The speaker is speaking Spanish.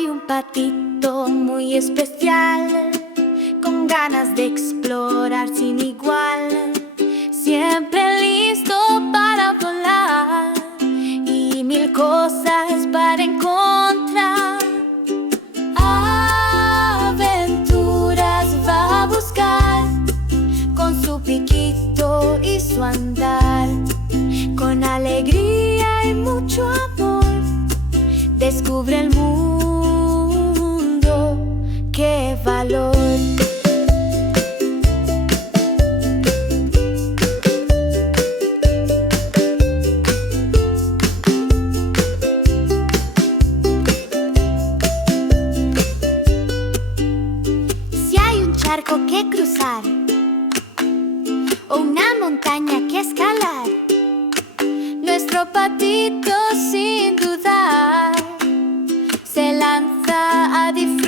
Hay un patito muy especial, con ganas de explorar sin igual, siempre listo para volar y mil cosas para encontrar. Aventuras va a buscar con su piquito y su andar, con alegría y mucho amor descubre el mundo, qué valor. Si hay un charco que cruzar o una montaña que escalar, nuestro patito sin dudar se lanza a disfrutar.